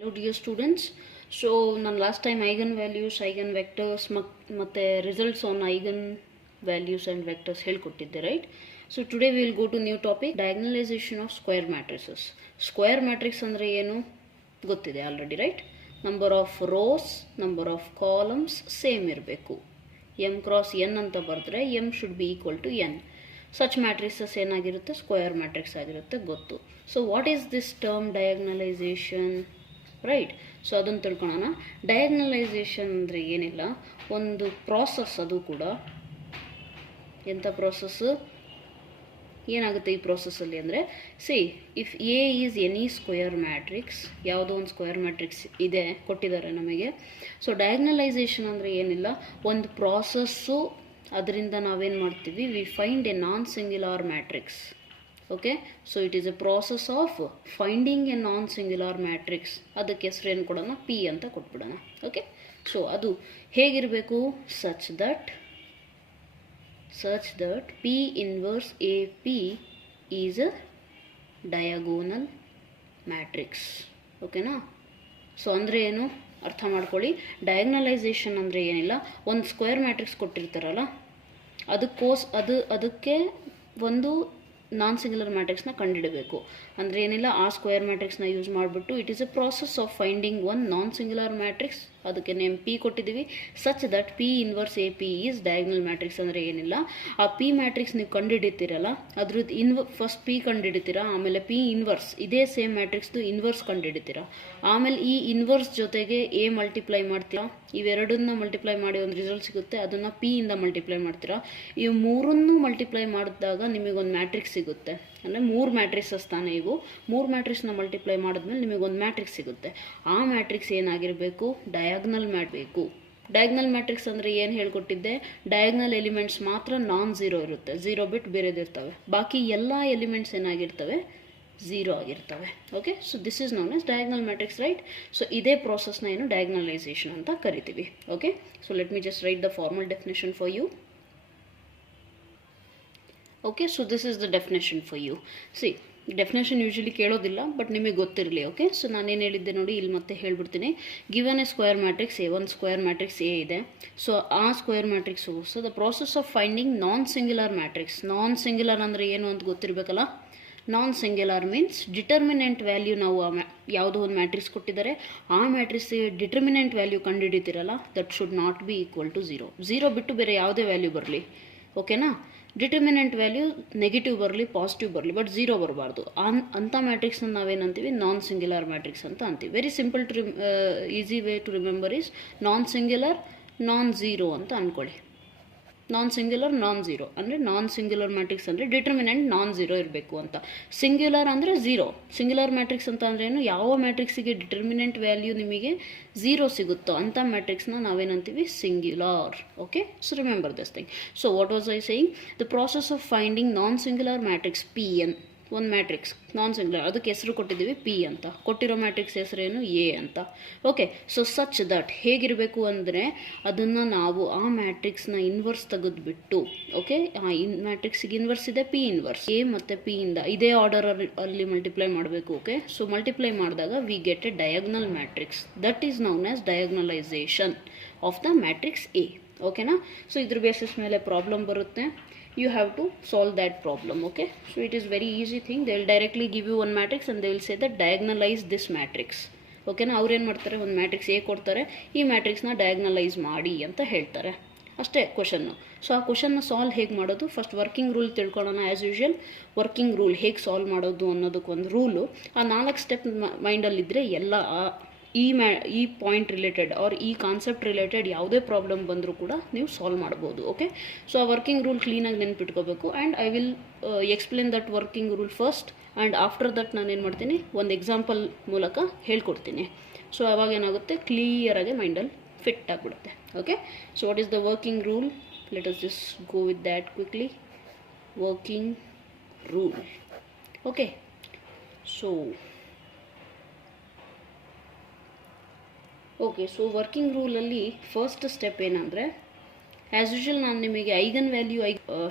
Hello dear students. So ನಾನು last time eigen values, eigen vectors ಮತ್ತು results on eigen values and vectors ಹೇಳ್ಕೊಟ್ಟಿದ್ದೆ, right? So today we will go to new topic, diagonalization of square matrices. Square matrix ಅಂದರೆ ಏನು ಗೊತ್ತಿದೆ already, right? Number of rows, number of columns same ಇರಬೇಕು. M cross N ಅಂತ ಬರೆದ್ರೆ M should be equal to N. Such matrices ಏನಾಗಿರುತ್ತೆ? Square matrix ಆಗಿರುತ್ತೆ, ಗೊತ್ತು. So what is this term ಡಯಾಗ್ನಲೈಸೇಷನ್, right? So ಅದನ್ನು ತಿಳ್ಕೊಳ್ಳೋಣ. ಡಯಾಗ್ನಲೈಸೇಷನ್ ಅಂದರೆ ಏನಿಲ್ಲ, ಒಂದು ಪ್ರಾಸೆಸ್. ಅದು ಕೂಡ ಎಂಥ ಪ್ರಾಸೆಸ್ಸು, ಏನಾಗುತ್ತೆ ಈ ಪ್ರಾಸೆಸ್ಸಲ್ಲಿ ಅಂದರೆ, if A is any square matrix, ಯಾವುದೋ ಒಂದು ಸ್ಕ್ವೇರ್ ಮ್ಯಾಟ್ರಿಕ್ಸ್ ಇದೆ, ಕೊಟ್ಟಿದ್ದಾರೆ ನಮಗೆ. ಸೊ ಡಯಾಗ್ನಲೈಸೇಷನ್ ಅಂದರೆ ಏನಿಲ್ಲ, ಒಂದು ಪ್ರಾಸೆಸ್ಸು, ಅದರಿಂದ ನಾವೇನು ಮಾಡ್ತೀವಿ, we find A non singular matrix. Okay, so it is A process of finding A non singular matrix. ಅದಕ್ಕೆ ಹೆಸರು ಏನು ಕೊಡೋಣ? ಪಿ ಅಂತ ಕೊಟ್ಬಿಡೋಣ. ಓಕೆ, ಸೊ ಅದು ಹೇಗಿರಬೇಕು? Such that P inverse A P is a diagonal matrix. ಓಕೆನಾ? So ಅಂದರೆ ಏನು ಅರ್ಥ ಮಾಡ್ಕೊಳ್ಳಿ. ಡಯಾಗ್ನಲೈಸೇಷನ್ ಅಂದರೆ ಏನಿಲ್ಲ, ಒಂದು ಸ್ಕ್ವೇರ್ ಮ್ಯಾಟ್ರಿಕ್ಸ್ ಕೊಟ್ಟಿರ್ತಾರಲ್ಲ, ಅದಕ್ಕೆ ಒಂದು ನಾನ್ ಸಿಂಗ್ಯುಲರ್ ಮ್ಯಾಟ್ರಿಕ್ಸ್ನ ಕಂಡುಹಿಡಬೇಕು. ಅಂದರೆ ಏನಿಲ್ಲ, ಆ ಸ್ಕ್ವೇರ್ ಮ್ಯಾಟ್ರಿಕ್ಸ್ನ ಯೂಸ್ ಮಾಡಿಬಿಟ್ಟು it is A process of finding one non singular matrix. ಅದಕ್ಕೆ ನೇಮ್ ಪಿ ಕೊಟ್ಟಿದ್ದೀವಿ. Such that P inverse A P is diagonal matrix. ಅಂದರೆ ಏನಿಲ್ಲ, ಆ ಪಿ ಮ್ಯಾಟ್ರಿಕ್ಸ್ ನೀವು ಕಂಡುಹಿಡಿತೀರಲ್ಲ, ಅದ್ರದ್ದು ಫಸ್ಟ್ ಪಿ ಕಂಡುಹಿಡಿತೀರಾ, ಆಮೇಲೆ ಪಿ ಇನ್ವರ್ಸ್, ಇದೇ ಸೇಮ್ ಮ್ಯಾಟ್ರಿಕ್ಸ್ದು ಇನ್ವರ್ಸ್ ಕಂಡುಹಿಡಿತೀರಾ. ಆಮೇಲೆ ಈ ಇನ್ವರ್ಸ್ ಜೊತೆಗೆ ಎ ಮಲ್ಟಿಪ್ಲೈ ಮಾಡ್ತೀರಾ. ಇವೆರಡನ್ನ ಮಲ್ಟಿಪ್ಲೈ ಮಾಡಿ ಒಂದು ರಿಸಲ್ಟ್ ಸಿಗುತ್ತೆ, ಅದನ್ನು ಪಿ ಇಂದ ಮಲ್ಟಿಪ್ಲೈ ಮಾಡ್ತೀರಾ. ಇವು ಮೂರನ್ನು ಮಲ್ಟಿಪ್ಲೈ ಮಾಡಿದಾಗ ನಿಮಗೊಂದು ಮ್ಯಾಟ್ರಿಕ್ಸ್ ಸಿಗುತ್ತೆ. ಅಂದರೆ 3 ಮ್ಯಾಟ್ರಿಕ್ಸಸ್ ತಾನೇ ಇವು. 3 ಮ್ಯಾಟ್ರಿಕ್ಸ್ನ ಮಲ್ಟಿಪ್ಲೈ ಮಾಡಿದ್ಮೇಲೆ ನಿಮಗೊಂದು ಮ್ಯಾಟ್ರಿಕ್ಸ್ ಸಿಗುತ್ತೆ. ಆ ಮ್ಯಾಟ್ರಿಕ್ಸ್ ಏನಾಗಿರಬೇಕು? ಡಯಾಗ್ನಲ್ ಮಾಡಬೇಕು. ಡಯಾಗ್ನಲ್ ಮ್ಯಾಟ್ರಿಕ್ಸ್ ಅಂದರೆ ಏನು ಹೇಳ್ಕೊಟ್ಟಿದ್ದೆ? ಡಯಾಗ್ನಲ್ ಎಲಿಮೆಂಟ್ಸ್ ಮಾತ್ರ ನಾನ್ ಝೀರೋ ಇರುತ್ತೆ, ಝೀರೋ ಬಿಟ್ಟು ಬೇರೆದಿರ್ತವೆ. ಬಾಕಿ ಎಲ್ಲ ಎಲಿಮೆಂಟ್ಸ್ ಏನಾಗಿರ್ತವೆ? ಝೀರೋ ಆಗಿರ್ತವೆ. Okay, so this is known as diagonal matrix, right? So ಇದೇ ಪ್ರಾಸೆಸ್ನ ಏನು ಡಯಾಗ್ನಲೈಸೇಷನ್ ಅಂತ ಕರಿತೀವಿ. Okay, so let me just write the formal definition for you. Okay, so this is the definition for you. Definition usually ಕೇಳೋದಿಲ್ಲ, but ನಿಮಗೆ ಗೊತ್ತಿರಲಿ. Okay, so ನಾನೇನು ಹೇಳಿದ್ದೆ ನೋಡಿ, ಇಲ್ಲಿ ಮತ್ತೆ ಹೇಳ್ಬಿಡ್ತೀನಿ. Given a square matrix A, ಒಂದು ಸ್ಕ್ವೇರ್ ಮ್ಯಾಟ್ರಿಕ್ಸ್ ಎ ಇದೆ. ಸೊ ಆ square matrix, so the process of finding non singular matrix. Non singular ಅಂದರೆ ಏನು ಅಂತ ಗೊತ್ತಿರಬೇಕಲ್ಲ. Non singular means determinant value. ನಾವು ಯಾವುದೋ ಒಂದು ಮ್ಯಾಟ್ರಿಕ್ಸ್ ಕೊಟ್ಟಿದ್ದಾರೆ, ಆ ಮ್ಯಾಟ್ರಿಕ್ಸ್ಗೆ ಡಿಟರ್ಮಿನೆಂಟ್ ವ್ಯಾಲ್ಯೂ ಕಂಡುಹಿಡಿತೀರಲ್ಲ, that should not be equal to zero. Zero ಬಿಟ್ಟು ಬೇರೆ ಯಾವುದೇ ವ್ಯಾಲ್ಯೂ ಬರಲಿ, ಓಕೆನಾ? ಡಿಟರ್ಮಿನೆಂಟ್ ವ್ಯಾಲ್ಯೂ ನೆಗೆಟಿವ್ ಬರಲಿ, ಪಾಸಿಟಿವ್ ಬರಲಿ, ಬಟ್ ಝೀರೋ ಬರಬಾರ್ದು. ಅಂಥ ಮ್ಯಾಟ್ರಿಕ್ಸ್ನ ನಾವೇನಂತೀವಿ? ನಾನ್ ಸಿಂಗ್ಯುಲರ್ ಮ್ಯಾಟ್ರಿಕ್ಸ್ ಅಂತ ಅಂತೀವಿ. Very simple to easy way to remember is non singular non zero ಅಂತ ಅಂದ್ಕೊಳ್ಳಿ. ನಾನ್ ಸಿಂಗ್ಯುಲರ್ ನಾನ್ ಝೀರೋ ಅಂದರೆ, ನಾನ್ ಸಿಂಗ್ಯುಲರ್ ಮ್ಯಾಟ್ರಿಕ್ಸ್ ಅಂದರೆ ಡಿಟರ್ಮಿನೆಂಟ್ ನಾನ್ ಝೀರೋ ಇರಬೇಕು ಅಂತ. ಸಿಂಗ್ಯುಲರ್ ಅಂದರೆ ಝೀರೋ. ಸಿಂಗ್ಯುಲರ್ ಮ್ಯಾಟ್ರಿಕ್ಸ್ ಅಂತ ಅಂದ್ರೆ ಏನು? ಯಾವ ಮ್ಯಾಟ್ರಿಕ್ಸಿಗೆ ಡಿಟರ್ಮಿನೆಂಟ್ ವ್ಯಾಲ್ಯೂ ನಿಮಗೆ ಝೀರೋ ಸಿಗುತ್ತೋ ಅಂಥ ಮ್ಯಾಟ್ರಿಕ್ಸ್ನ ನಾವೇನಂತೀವಿ? Singular. Okay, so remember this thing. So what was I saying? The process of finding non singular matrix P N. ಒಂದು ಮ್ಯಾಟ್ರಿಕ್ಸ್ ನಾನ್ ಸಿಂಗ್ಯುಲರ್, ಅದಕ್ಕೆ ಹೆಸರು ಕೊಟ್ಟಿದ್ದೀವಿ ಪಿ ಅಂತ. ಕೊಟ್ಟಿರೋ ಮ್ಯಾಟ್ರಿಕ್ಸ್ ಹೆಸರೇನು? ಎ ಅಂತ. ಓಕೆ, ಸೊ ಸಚ್ ದಟ್ ಹೇಗಿರಬೇಕು ಅಂದರೆ, ಅದನ್ನು ನಾವು ಆ ಮ್ಯಾಟ್ರಿಕ್ಸ್ನ ಇನ್ವರ್ಸ್ ತೆಗೆದುಬಿಟ್ಟು, ಓಕೆ, ಆ ಮ್ಯಾಟ್ರಿಕ್ಸಿಗೆ ಇನ್ವರ್ಸ್ ಇದೆ ಪಿ ಇನ್ವರ್ಸ್, ಎ ಮತ್ತು ಪಿ ಇಂದ ಇದೇ ಆರ್ಡರ್ ಅಲ್ಲಿ ಮಲ್ಟಿಪ್ಲೈ ಮಾಡಬೇಕು. ಓಕೆ, ಸೊ ಮಲ್ಟಿಪ್ಲೈ ಮಾಡಿದಾಗ we get a diagonal matrix. That is known as diagonalization of the matrix A. ಓಕೆನಾ? ಸೊ ಇದ್ರ ಬೇಸಿಸ್ ಮೇಲೆ ಪ್ರಾಬ್ಲಮ್ ಬರುತ್ತೆ. You have to solve that problem. Okay, so it is very easy thing. They will directly give you one matrix and they will say that diagonalize this matrix. ಓಕೆನಾ? ಅವ್ರು ಏನು ಮಾಡ್ತಾರೆ, ಒಂದು matrix A ಕೊಡ್ತಾರೆ, ಈ ಮ್ಯಾಟ್ರಿಕ್ಸ್ನ ಡಯಾಗ್ನಲೈಸ್ ಮಾಡಿ ಅಂತ ಹೇಳ್ತಾರೆ. ಅಷ್ಟೇ ಕ್ವಶನ್ನು. ಸೊ ಆ ಕ್ವಶನ್ನ ಸಾಲ್ವ್ ಹೇಗೆ ಮಾಡೋದು? ಫಸ್ಟ್ ವರ್ಕಿಂಗ್ ರೂಲ್ ತಿಳ್ಕೊಳ್ಳೋಣ. ಆ್ಯಸ್ ಯೂಶುವಲ್ ವರ್ಕಿಂಗ್ ರೂಲ್ ಹೇಗೆ ಸಾಲ್ವ್ ಮಾಡೋದು ಅನ್ನೋದಕ್ಕೊಂದು ರೂಲು. ಆ 4 ಸ್ಟೆಪ್ ಮೈಂಡಲ್ಲಿದ್ದರೆ ಎಲ್ಲ ಈ ಪಾಯಿಂಟ್ ರಿಲೇಟೆಡ್ ಆರ್ ಈ ಕಾನ್ಸೆಪ್ಟ್ ರಿಲೇಟೆಡ್ ಯಾವುದೇ ಪ್ರಾಬ್ಲಮ್ ಬಂದರೂ ಕೂಡ ನೀವು ಸಾಲ್ವ್ ಮಾಡ್ಬೋದು. ಓಕೆ, ಸೊ ಆ ವರ್ಕಿಂಗ್ ರೂಲ್ ಕ್ಲೀನಾಗಿ ನೆನ್ಪಿಟ್ಕೋಬೇಕು. And I will explain that working rule first, and after that ನಾನು ಏನು ಮಾಡ್ತೀನಿ, ಒಂದು ಎಕ್ಸಾಂಪಲ್ ಮೂಲಕ ಹೇಳ್ಕೊಡ್ತೀನಿ. ಸೊ ಅವಾಗ ಏನಾಗುತ್ತೆ, ಕ್ಲಿಯರಾಗಿ ಮೈಂಡಲ್ಲಿ ಫಿಟ್ ಆಗಿಬಿಡುತ್ತೆ. Okay, so what is the working rule? Let us just go with that quickly. Working rule. Okay, so working ರೂಲಲ್ಲಿ ಫಸ್ಟ್ ಸ್ಟೆಪ್ ಏನಂದರೆ, ಆ್ಯಸ್ ಯೂಶುವಲ್ ನಾನು ನಿಮಗೆ ಐಗನ್ ವ್ಯಾಲ್ಯೂ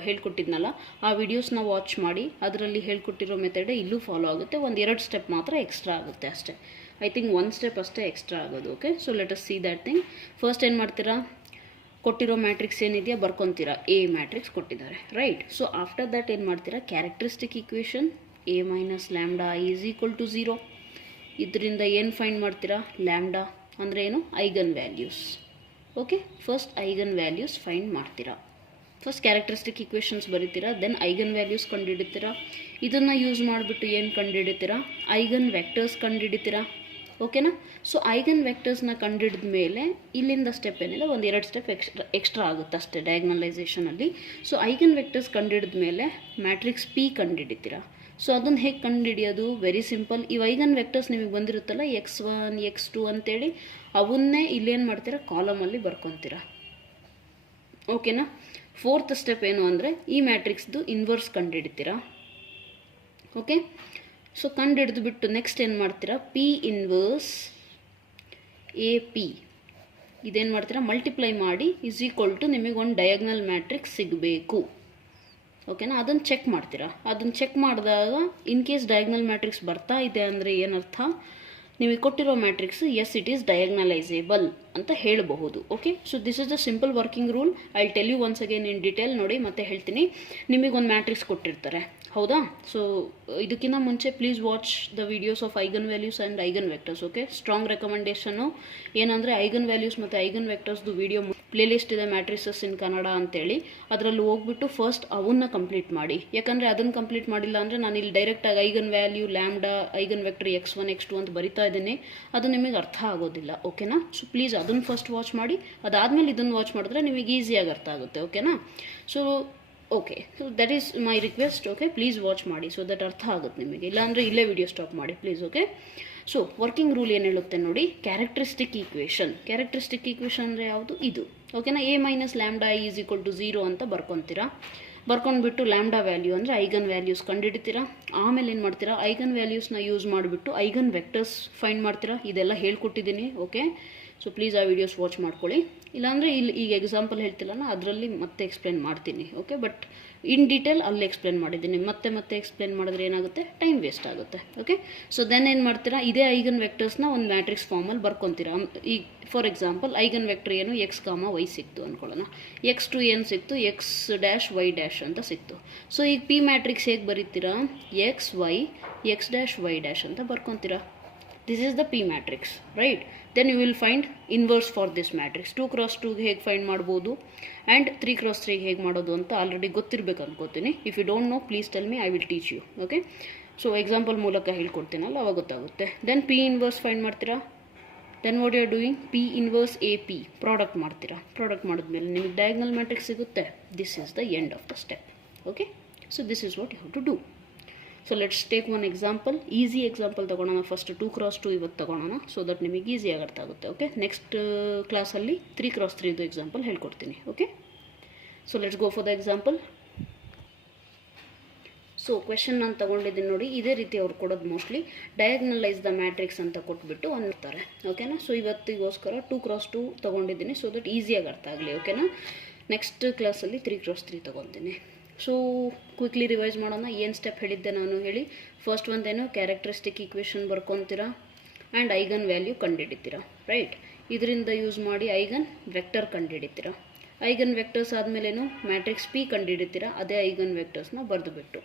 ಹೇಳ್ಕೊಟ್ಟಿದ್ನಲ್ಲ, ಆ ವಿಡಿಯೋಸ್ನ ವಾಚ್ ಮಾಡಿ. ಅದರಲ್ಲಿ ಹೇಳ್ಕೊಟ್ಟಿರೋ ಮೆಥಡೇ ಇಲ್ಲೂ ಫಾಲೋ ಆಗುತ್ತೆ. 1-2 ಸ್ಟೆಪ್ ಮಾತ್ರ ಎಕ್ಸ್ಟ್ರಾ ಆಗುತ್ತೆ ಅಷ್ಟೇ. ಐ ಥಿಂಕ್ ಒನ್ ಸ್ಟೆಪ್ ಅಷ್ಟೇ ಎಕ್ಸ್ಟ್ರಾ ಆಗೋದು. Okay, so let us see that thing. First ಏನು ಮಾಡ್ತೀರಾ, ಕೊಟ್ಟಿರೋ ಮ್ಯಾಟ್ರಿಕ್ಸ್ ಏನಿದೆಯಾ ಬರ್ಕೊತೀರಾ, ಎ ಮ್ಯಾಟ್ರಿಕ್ಸ್ ಕೊಟ್ಟಿದ್ದಾರೆ, ರೈಟ್. ಸೊ ಆಫ್ಟರ್ ದ್ಯಾಟ್ ಏನು ಮಾಡ್ತೀರಾ, characteristic equation A minus lambda is equal to 0. ಇದರಿಂದ ಏನು ಫೈಂಡ್ ಮಾಡ್ತೀರಾ, ಲ್ಯಾಂಬ್ಡಾ ಅಂದರೆ ಏನು, eigen values. Okay, first eigen values find ಮಾಡ್ತೀರಾ. ಫಸ್ಟ್ ಕ್ಯಾರೆಕ್ಟರಿಸ್ಟಿಕ್ ಈಕ್ವೇಷನ್ಸ್ ಬರೀತೀರಾ, ದೆನ್ ಐಗನ್ ವ್ಯಾಲ್ಯೂಸ್ ಕಂಡುಹಿಡಿತೀರಾ. ಇದನ್ನು ಯೂಸ್ ಮಾಡಿಬಿಟ್ಟು ಏನು ಕಂಡುಹಿಡಿತೀರಾ, ಐಗನ್ ವೆಕ್ಟರ್ಸ್ ಕಂಡುಹಿಡಿತೀರಾ. ಓಕೆನಾ. ಸೊ ಐಗನ್ ವೆಕ್ಟರ್ಸ್ನ ಕಂಡುಹಿಡಿದ ಮೇಲೆ ಇಲ್ಲಿಂದ ಸ್ಟೆಪ್ ಏನಿಲ್ಲ, ಒಂದು 2 ಸ್ಟೆಪ್ ಎಕ್ಸ್ಟ್ರಾ ಆಗುತ್ತೆ ಅಷ್ಟೇ ಡಯಾಗ್ನಲೈಸೇಷನಲ್ಲಿ. ಸೊ ಐಗನ್ ವೆಕ್ಟರ್ಸ್ ಕಂಡುಹಿಡಿದ ಮೇಲೆ ಮ್ಯಾಟ್ರಿಕ್ಸ್ ಪಿ ಕಂಡುಹಿಡಿತೀರಾ. ಸೊ ಅದನ್ನು ಹೇಗೆ ಕಂಡುಹಿಡಿಯೋದು, ವೆರಿ ಸಿಂಪಲ್. ಈ ಐಗನ್ ವೆಕ್ಟರ್ಸ್ ನಿಮಗೆ ಬಂದಿರುತ್ತಲ್ಲ x1 x2 ಅಂತೇಳಿ, ಅವನ್ನೇ ಇಲ್ಲೇನು ಮಾಡ್ತೀರಾ, ಕಾಲಮಲ್ಲಿ ಬರ್ಕೊತೀರಾ. ಓಕೆನಾ. ಫೋರ್ತ್ ಸ್ಟೆಪ್ ಏನು ಅಂದರೆ ಈ ಮ್ಯಾಟ್ರಿಕ್ಸ್ದು ಇನ್ವರ್ಸ್ ಕಂಡುಹಿಡಿತೀರಾ. ಓಕೆ, ಸೊ ಕಂಡುಹಿಡಿದು ಬಿಟ್ಟು ನೆಕ್ಸ್ಟ್ ಏನು ಮಾಡ್ತೀರಾ, ಪಿ ಇನ್ವರ್ಸ್ ಎ ಪಿ ಇದೇನು ಮಾಡ್ತೀರಾ, ಮಲ್ಟಿಪ್ಲೈ ಮಾಡಿ ಈಸ್ ಈಕ್ವಲ್ ಟು ನಿಮಗೆ ಒಂದು ಡಯಾಗ್ನಲ್ ಮ್ಯಾಟ್ರಿಕ್ಸ್ ಸಿಗಬೇಕು. ಓಕೆನಾ, ಅದನ್ನು ಚೆಕ್ ಮಾಡ್ತೀರಾ. ಅದನ್ನು ಚೆಕ್ ಮಾಡಿದಾಗ ಇನ್ ಕೇಸ್ ಡಯಾಗ್ನಲ್ ಮ್ಯಾಟ್ರಿಕ್ಸ್ ಬರ್ತಾ ಇದೆ ಅಂದರೆ ಏನರ್ಥ, ನಿಮಗೆ ಕೊಟ್ಟಿರೋ matrix as it is diagonalisable ಅಂತ ಹೇಳಬಹುದು. Okay, so this is the simple working rule. I tell you once again in detail. ನೋಡಿ ಮತ್ತೆ ಹೇಳ್ತೀನಿ, ನಿಮಗೊಂದು ಮ್ಯಾಟ್ರಿಕ್ಸ್ ಕೊಟ್ಟಿರ್ತಾರೆ, ಹೌದಾ. ಸೊ ಇದಕ್ಕಿಂತ ಮುಂಚೆ please watch the videos of eigen values and eigen vectors. Okay, strong recommendation ಏನಂದರೆ ಐಗನ್ ವ್ಯಾಲ್ಯೂಸ್ ಮತ್ತು ಐಗನ್ ವೆಕ್ಟರ್ಸ್ದು ವಿಡಿಯೋ ಪ್ಲೇಲಿಸ್ಟ್ ಇದೆ, ಮ್ಯಾಟ್ರಿಸಸ್ ಇನ್ ಕನ್ನಡ ಅಂತೇಳಿ. ಅದರಲ್ಲಿ ಹೋಗ್ಬಿಟ್ಟು ಫಸ್ಟ್ ಅವನ್ನ ಕಂಪ್ಲೀಟ್ ಮಾಡಿ. ಯಾಕಂದರೆ ಅದನ್ನು ಕಂಪ್ಲೀಟ್ ಮಾಡಿಲ್ಲ ಅಂದರೆ ನಾನು ಇಲ್ಲಿ ಡೈರೆಕ್ಟಾಗಿ eigen value lambda eigen vector x1 x2 ಅಂತ ಬರಿತಾ ಇದ್ದೀನಿ, ಅದು ನಿಮಗೆ ಅರ್ಥ ಆಗೋದಿಲ್ಲ. ಓಕೆನಾ. ಸೊ ಪ್ಲೀಸ್ ಅದನ್ನು ಫಸ್ಟ್ ವಾಚ್ ಮಾಡಿ, ಅದಾದಮೇಲೆ ಇದನ್ನು ವಾಚ್ ಮಾಡಿದ್ರೆ ನಿಮಗೆ ಈಸಿಯಾಗಿ ಅರ್ಥ ಆಗುತ್ತೆ. ಓಕೆನಾ. So okay, so that is my request. Okay, please watch ಮಾಡಿ, ಸೊ ದಟ್ ಅರ್ಥ ಆಗುತ್ತೆ ನಿಮಗೆ. ಇಲ್ಲಾಂದರೆ ಇಲ್ಲೇ ವಿಡಿಯೋ ಸ್ಟಾಪ್ ಮಾಡಿ please. Okay, so working rule ಏನು ಹೇಳುತ್ತೆ ನೋಡಿ, ಕ್ಯಾರೆಕ್ಟರಿಸ್ಟಿಕ್ ಈಕ್ವೇಷನ್. ಕ್ಯಾರೆಕ್ಟರಿಸ್ಟಿಕ್ ಈಕ್ವೇಷನ್ ಅಂದರೆ ಯಾವುದು, ಇದು. ಓಕೆನಾ. A minus lambda is equal to 0 ಅಂತ ಬರ್ಕೊತೀರಾ. ಬರ್ಕೊಂಡ್ಬಿಟ್ಟು ಲ್ಯಾಂಬ್ಡಾ ವ್ಯಾಲ್ಯೂ ಅಂದರೆ ಐಗನ್ ವ್ಯಾಲ್ಯೂಸ್ ಕಂಡುಹಿಡಿತೀರಾ. ಆಮೇಲೆ ಏನು ಮಾಡ್ತೀರಾ, ಐಗನ್ ವ್ಯಾಲ್ಯೂಸ್ನ ಯೂಸ್ ಮಾಡಿಬಿಟ್ಟು ಐಗನ್ ವೆಕ್ಟರ್ಸ್ ಫೈಂಡ್ ಮಾಡ್ತೀರಾ. ಇದೆಲ್ಲ ಹೇಳ್ಕೊಟ್ಟಿದ್ದೀನಿ. ಓಕೆ, ಸೊ ಪ್ಲೀಸ್ ಆ ವಿಡಿಯೋಸ್ ವಾಚ್ ಮಾಡ್ಕೊಳ್ಳಿ. ಇಲ್ಲಾಂದರೆ ಇಲ್ಲಿ ಈಗ ಎಕ್ಸಾಂಪಲ್ ಹೇಳ್ತಿಲ್ಲನ, ಅದರಲ್ಲಿ ಮತ್ತೆ ಎಕ್ಸ್ಪ್ಲೇನ್ ಮಾಡ್ತೀನಿ. ಓಕೆ, ಬಟ್ ಇನ್ ಡೀಟೇಲ್ ಅಲ್ಲಿ ಎಕ್ಸ್ಪ್ಲೇನ್ ಮಾಡಿದ್ದೀನಿ. ಮತ್ತೆ ಎಕ್ಸ್ಪ್ಲೇನ್ ಮಾಡಿದ್ರೆ ಏನಾಗುತ್ತೆ, ಟೈಮ್ ವೇಸ್ಟ್ ಆಗುತ್ತೆ. ಓಕೆ, ಸೊ ದೆನ್ ಏನು ಮಾಡ್ತೀರಾ, ಇದೇ ಐಗನ್ ವೆಕ್ಟರ್ಸ್ನ ಒಂದು ಮ್ಯಾಟ್ರಿಕ್ಸ್ ಫಾರ್ಮಲ್ಲಿ ಬರ್ಕೊತೀರಾ. ಈಗ ಫಾರ್ ಎಕ್ಸಾಂಪಲ್ ಐಗನ್ ವೆಕ್ಟರ್ ಏನು, x, y ಸಿಕ್ತು ಅಂದ್ಕೊಳ್ಳೋಣ. x2 ಏನು ಸಿಕ್ತು, x', y' ಅಂತ ಸಿಕ್ತು. ಸೊ ಈಗ ಪಿ ಮ್ಯಾಟ್ರಿಕ್ಸ್ ಹೇಗೆ ಬರೀತೀರಾ, x, y, x', y' ಅಂತ ಬರ್ಕೊತೀರಾ. This is the P matrix, right? Then you will find inverse for this matrix. 2 cross 2 ಹೇಗೆ ಫೈಂಡ್ ಮಾಡ್ಬೋದು ಆ್ಯಂಡ್ 3 cross 3 ಹೇಗೆ ಮಾಡೋದು ಅಂತ ಆಲ್ರೆಡಿ ಗೊತ್ತಿರಬೇಕು ಅನ್ಕೋತೀನಿ. If you don't know please tell me, I will teach you. Okay, so example ಮೂಲಕ ಹೇಳ್ಕೊಡ್ತೀನಲ್ಲ ಅವಾಗ ಗೊತ್ತಾಗುತ್ತೆ. ದೆನ್ ಪಿ ಇನ್ವರ್ಸ್ ಫೈಂಡ್ ಮಾಡ್ತೀರಾ. Then what you are doing, P inverse A P product ಮಾಡ್ತೀರಾ. ಪ್ರಾಡಕ್ಟ್ ಮಾಡಿದ್ಮೇಲೆ ನಿಮಗೆ ಡಯಾಗ್ನಲ್ ಮ್ಯಾಟ್ರಿಕ್ಸ್ ಸಿಗುತ್ತೆ. This is the end of the step. Okay, so this is what you have to do. So let's take one example, easy example ತೊಗೊಳೋಣ. First 2 cross 2 ಇವತ್ತು ತೊಗೊಳೋಣ, so that ನಿಮಗೆ ಈಸಿಯಾಗಿ ಅರ್ಥ ಆಗುತ್ತೆ. ಓಕೆ, ನೆಕ್ಸ್ಟ್ ಕ್ಲಾಸಲ್ಲಿ 3 cross 3 example ಹೇಳ್ಕೊಡ್ತೀನಿ. Okay, so let's go for the example. So question ನಾನು ತೊಗೊಂಡಿದ್ದೀನಿ ನೋಡಿ, ಇದೇ ರೀತಿ ಅವ್ರು ಕೊಡೋದು ಮೋಸ್ಟ್ಲಿ ಡಯಾಗ್ನಲೈಸ್ ದ ಮ್ಯಾಟ್ರಿಕ್ಸ್ ಅಂತ ಕೊಟ್ಬಿಟ್ಟು ಅಂತಾರೆ. ಓಕೆನಾ. ಸೊ ಇವತ್ತಿಗೋಸ್ಕರ 2 cross 2 ತೊಗೊಂಡಿದ್ದೀನಿ, ಸೊ ದಟ್ ಈಸಿಯಾಗಿ ಅರ್ಥ ಆಗಲಿ. ಓಕೆನಾ. ನೆಕ್ಸ್ಟ್ ಕ್ಲಾಸಲ್ಲಿ 3 cross 3 ತೊಗೊತೀನಿ. ಸೊ ಕ್ವಿಕ್ಲಿ ರಿವೈಸ್ ಮಾಡೋಣ. ಏನು ಸ್ಟೆಪ್ ಹೇಳಿದ್ದೆ ನಾನು ಹೇಳಿ. ಫಸ್ಟ್ ಒಂದೇನು, ಕ್ಯಾರೆಕ್ಟರಿಸ್ಟಿಕ್ ಈಕ್ವೇಷನ್ ಬರ್ಕೊತೀರಾ ಆ್ಯಂಡ್ ಐಗನ್ ವ್ಯಾಲ್ಯೂ ಕಂಡುಹಿಡಿತೀರಾ, ರೈಟ್. ಇದರಿಂದ ಯೂಸ್ ಮಾಡಿ ಐಗನ್ ವೆಕ್ಟರ್ ಕಂಡುಹಿಡಿತೀರಾ. ಐಗನ್ ವೆಕ್ಟರ್ಸ್ ಆದಮೇಲೇನು, ಮ್ಯಾಟ್ರಿಕ್ಸ್ ಪಿ ಕಂಡುಹಿಡಿತೀರಾ. ಅದೇ ಐಗನ್ ವೆಕ್ಟರ್ಸ್ನ ಬರೆದುಬಿಟ್ಟು